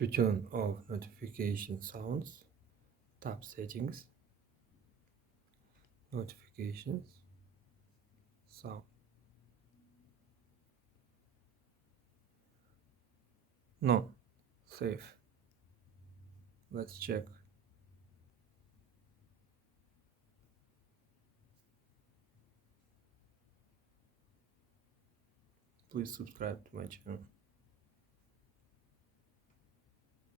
To turn off notification sounds, tap Settings, Notifications, Sound. No, save. Let's check. Please subscribe to my channel.